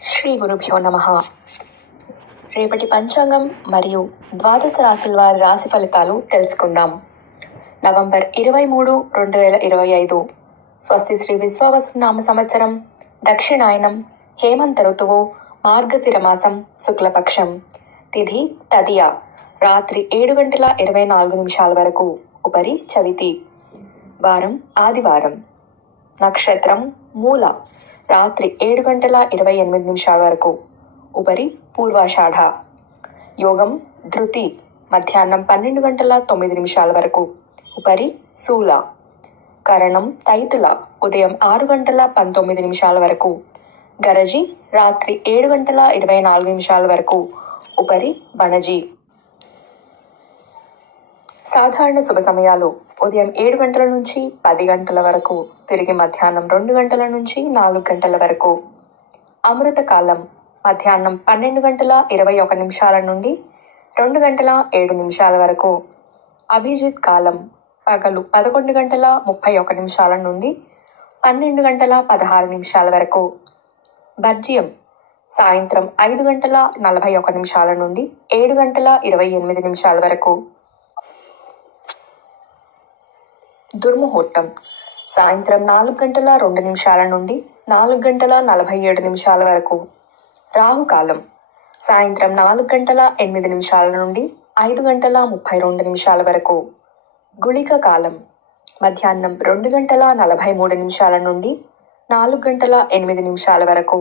శ్రీ గురుభ్యో నమః. రేపటి పంచాంగం మరియు ద్వాదశ రాశుల వారి రాశి ఫలితాలు తెలుసుకుందాం. నవంబర్ 23, 2025 స్వస్తి శ్రీ విశ్వావసునామ సంవత్సరం, దక్షిణాయనం, హేమంత ఋతువు, మార్గశిర మాసం, శుక్లపక్షం. తిథి తదియ, రాత్రి 7:24 వరకు, ఉపరి చవితి. వారం ఆదివారం. నక్షత్రం మూల, రాత్రి 7:28 వరకు, ఉపరి పూర్వాషాఢ. యోగం ధృతి, మధ్యాహ్నం 12:09 వరకు, ఉపరి శూల. కరణం తైతుల, ఉదయం 6:19 వరకు, గరజి రాత్రి 7:24 వరకు, ఉపరి బణజి. సాధారణ శుభ సమయాలు ఉదయం 7 గంటల నుంచి 10 గంటల వరకు, తిరిగి మధ్యాహ్నం 2 గంటల నుంచి 4 గంటల వరకు. అమృత కాలం మధ్యాహ్నం 12:21 నుండి 2:07 వరకు. అభిజిత్ కాలం పగలు 11:31 నుండి 12:16 వరకు. వర్జ్యం సాయంత్రం 5:41 నుండి 7:28 వరకు. దుర్ముహూర్తం సాయంత్రం 4:02 నుండి 4:47 వరకు. రాహుకాలం సాయంత్రం 4:08 నుండి 5:32 వరకు. గుళిక కాలం మధ్యాహ్నం 2:43 నుండి 4:08 వరకు.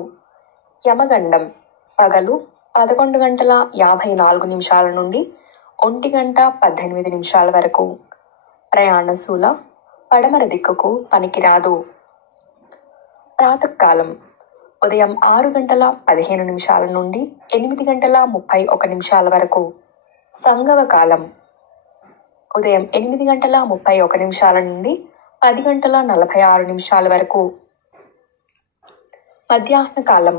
యమగండం పగలు 11:54 నుండి 1:18 వరకు. ప్రయాణశూల పడమర దిక్కుకు పనికిరాదు. ప్రాతకాలం ఉదయం 6:15 నుండి 8:31 వరకు. సంగవ కాలం ఉదయం 8:31 నుండి 10:46 వరకు. మధ్యాహ్న కాలం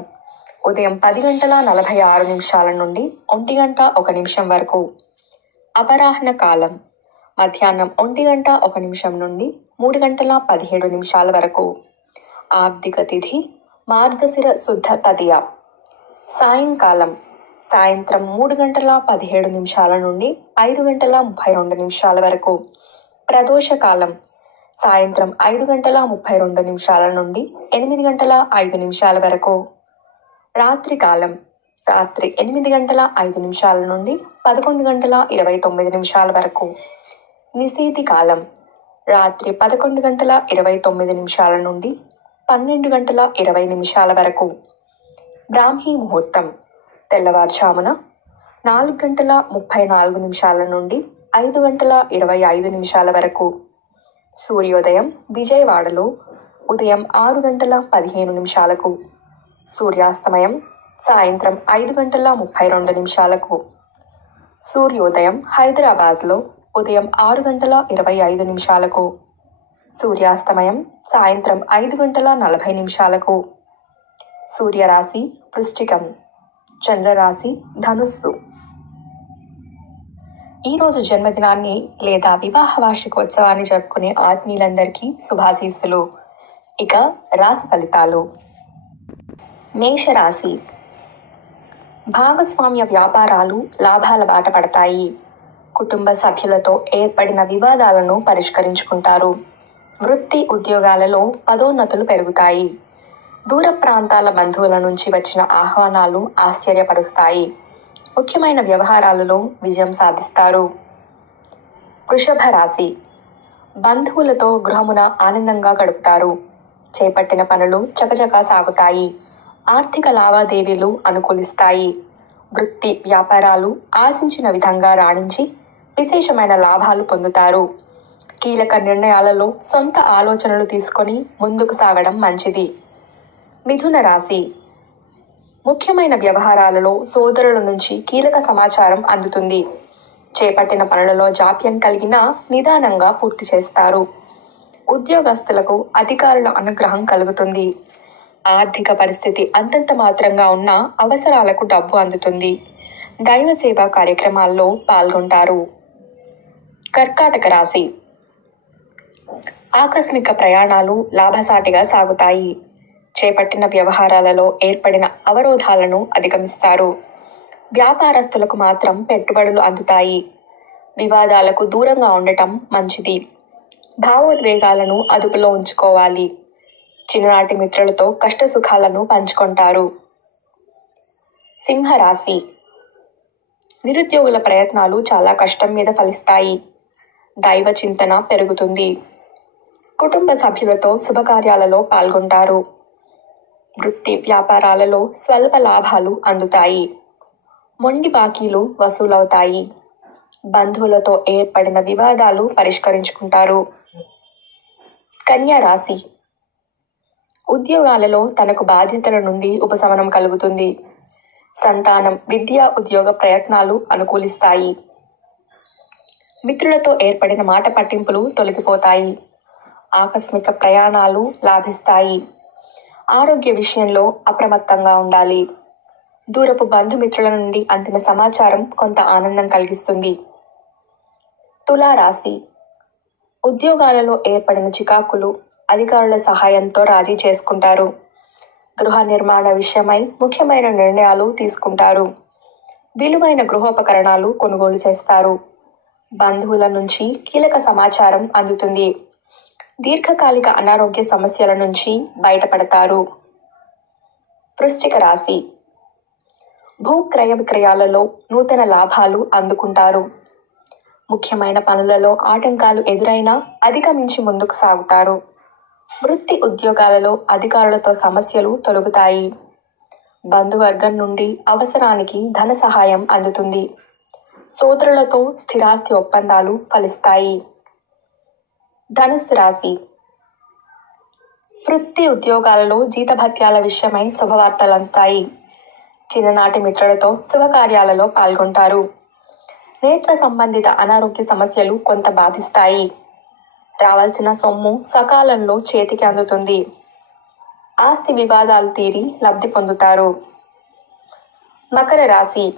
ఉదయం 10:46 నుండి 1:01 వరకు. అపరాహ్న కాలం మధ్యాహ్నం 1:01 నుండి 3:17 వరకు. ఆర్థిక తిథి మార్గశిర శుద్ధ తదియ. సాయంకాలం సాయంత్రం 3:17 నుండి 5:32 వరకు. ప్రదోష కాలం సాయంత్రం 5:32 నుండి 8:05 వరకు. రాత్రి కాలం రాత్రి 8:05 నుండి 11:29 వరకు. నిశీతి కాలం రాత్రి 11:29 నుండి 12:20 వరకు. బ్రాహ్మీ ముహూర్తం తెల్లవారుజామున 4:34 నుండి 5:25 వరకు. సూర్యోదయం విజయవాడలో ఉదయం 6:15. సూర్యాస్తమయం సాయంత్రం 5:32. సూర్యోదయం హైదరాబాద్లో ఉదయం 6:25. సూర్యాస్తమయం సాయంత్రం 5:40. సూర్యరాశి వృశ్చికం, చంద్రరాశి ధనుస్సు. ఈరోజు జన్మదినాన్ని లేదా వివాహ వార్షికోత్సవాన్ని జరుపుకునే ఆత్మీయులందరికీ శుభాశీస్సులు. ఇక రాశి ఫలితాలు. మేషరాశి భాగస్వామ్య వ్యాపారాలు లాభాల బాట పడతాయి. కుటుంబ సభ్యులతో ఏర్పడిన వివాదాలను పరిష్కరించుకుంటారు. వృత్తి ఉద్యోగాలలో పదోన్నతులు పెరుగుతాయి. దూర ప్రాంతాల బంధువుల నుంచి వచ్చిన ఆహ్వానాలు ఆశ్చర్యపరుస్తాయి. ముఖ్యమైన వ్యవహారాలలో విజయం సాధిస్తారు. వృషభ రాశి బంధువులతో గృహమున ఆనందంగా గడుపుతారు. చేపట్టిన పనులు చకచకా సాగుతాయి. ఆర్థిక లావాదేవీలు అనుకూలిస్తాయి. వృత్తి వ్యాపారాలు ఆశించిన విధంగా రాణించి విశేషమైన లాభాలు పొందుతారు. కీలక నిర్ణయాలలో సొంత ఆలోచనలు తీసుకొని ముందుకు సాగడం మంచిది. మిథున రాశి ముఖ్యమైన వ్యవహారాలలో సోదరుల నుంచి కీలక సమాచారం అందుతుంది. చేపట్టిన పనులలో జాప్యం కలిగినా నిదానంగా పూర్తి చేస్తారు. ఉద్యోగస్తులకు అధికారుల అనుగ్రహం కలుగుతుంది. ఆర్థిక పరిస్థితి అంతంత మాత్రంగా ఉన్న అవసరాలకు డబ్బు అందుతుంది. దైవ సేవా కార్యక్రమాల్లో పాల్గొంటారు. కర్కాటక రాశి ఆకస్మిక ప్రయాణాలు లాభసాటిగా సాగుతాయి. చేపట్టిన వ్యవహారాలలో ఏర్పడిన అవరోధాలను అధిగమిస్తారు. వ్యాపారస్తులకు మాత్రం పెట్టుబడులు అందుతాయి. వివాదాలకు దూరంగా ఉండటం మంచిది. భావోద్వేగాలను అదుపులో ఉంచుకోవాలి. చిన్ననాటి మిత్రులతో కష్టసుఖాలను పంచుకుంటారు. సింహరాశి. నిరుద్యోగుల ప్రయత్నాలు చాలా కష్టం మీద ఫలిస్తాయి. దైవ చింతన పెరుగుతుంది. కుటుంబ సభ్యులతో శుభకార్యాలలో పాల్గొంటారు. వృత్తి వ్యాపారాలలో స్వల్ప లాభాలు అందుతాయి. మొండి బాకీలు వసూలవుతాయి. బంధువులతో ఏర్పడిన వివాదాలు పరిష్కరించుకుంటారు. కన్యా రాశి. ఉద్యోగాలలో తనకు బాధ్యతల నుండి ఉపశమనం కలుగుతుంది. సంతానం, విద్యా, ఉద్యోగ ప్రయత్నాలు అనుకూలిస్తాయి. మిత్రులతో ఏర్పడిన మాట పట్టింపులు తొలగిపోతాయి. ఆకస్మిక ప్రయాణాలు లాభిస్తాయి. ఆరోగ్య విషయంలో అప్రమత్తంగా ఉండాలి. దూరపు బంధుమిత్రుల నుండి అందిన సమాచారం కొంత ఆనందం కలిగిస్తుంది. తులారాశి. ఉద్యోగాలలో ఏర్పడిన చికాకులు అధికారుల సహాయంతో రాజీ చేసుకుంటారు. గృహ నిర్మాణ విషయమై ముఖ్యమైన నిర్ణయాలు తీసుకుంటారు. విలువైన గృహోపకరణాలు కొనుగోలు చేస్తారు. బంధువుల నుంచి కీలక సమాచారం అందుతుంది. దీర్ఘకాలిక అనారోగ్య సమస్యల నుంచి బయటపడతారు. వృశ్చిక రాశి. భూ క్రయ విక్రయాలలో నూతన లాభాలు అందుకుంటారు. ముఖ్యమైన పనులలో ఆటంకాలు ఎదురైనా అధిగమించి ముందుకు సాగుతారు. వృత్తి ఉద్యోగాలలో అధికారులతో సమస్యలు తొలగుతాయి. బంధువర్గం నుండి అవసరానికి ధన సహాయం అందుతుంది. సోదరులతో స్థిరాస్తి ఒప్పందాలు ఫలిస్తాయి. ధనుస్సు రాశి. వృత్తి ఉద్యోగాలలో జీతభత్యాల విషయమై శుభవార్తలు అందుతాయి. చిన్ననాటి మిత్రులతో శుభకార్యాలలో పాల్గొంటారు. నేత్ర సంబంధిత అనారోగ్య సమస్యలు కొంత బాధిస్తాయి. రావాల్సిన సొమ్ము సకాలంలో చేతికి అందుతుంది. ఆస్తి వివాదాలు తీరి లబ్ధి పొందుతారు. మకర రాశి.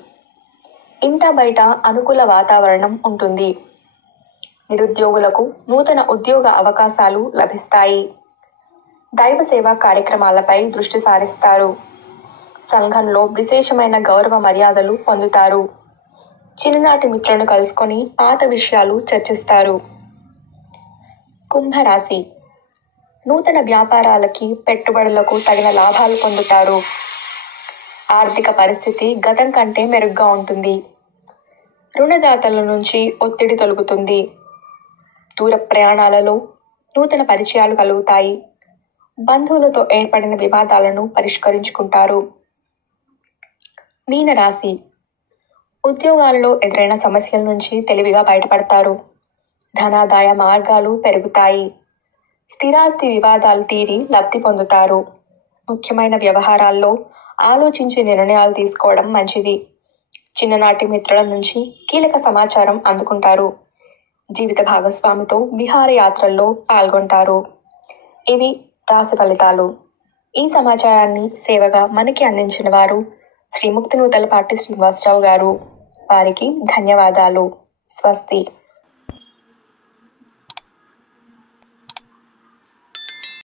ఇంట బయట అనుకూల వాతావరణం ఉంటుంది. నిరుద్యోగులకు నూతన ఉద్యోగ అవకాశాలు లభిస్తాయి. దైవ సేవా కార్యక్రమాలపై దృష్టి సారిస్తారు. సంఘంలో విశేషమైన గౌరవ మర్యాదలు పొందుతారు. చిన్ననాటి మిత్రులను కలుసుకొని పాత విషయాలు చర్చిస్తారు. కుంభరాశి. నూతన వ్యాపారాలకి, పెట్టుబడులకు తగిన లాభాలు పొందుతారు. ఆర్థిక పరిస్థితి గతం కంటే మెరుగ్గా ఉంటుంది. రుణదాతల నుంచి ఒత్తిడి తొలగుతుంది. దూర ప్రయాణాలలో నూతన పరిచయాలు కలుగుతాయి. బంధువులతో ఏర్పడిన వివాదాలను పరిష్కరించుకుంటారు. మీనరాశి. ఉద్యోగాలలో ఎదురైన సమస్యల నుంచి తెలివిగా బయటపడతారు. ధనాదాయ మార్గాలు పెరుగుతాయి. స్థిరాస్తి వివాదాలు తీరి లబ్ధి పొందుతారు. ముఖ్యమైన వ్యవహారాల్లో ఆలోచించి నిర్ణయాలు తీసుకోవడం మంచిది. చిన్ననాటి మిత్రుల నుంచి కీలక సమాచారం అందుకుంటారు. జీవిత భాగస్వామితో విహారయాత్రల్లో పాల్గొంటారు. ఇవి రాశి ఫలితాలు. ఈ సమాచారాన్ని సేవగా మనకి అందించిన వారు శ్రీ ముక్తినూతలపాటి శ్రీనివాసరావు గారు. వారికి ధన్యవాదాలు. స్వస్తి.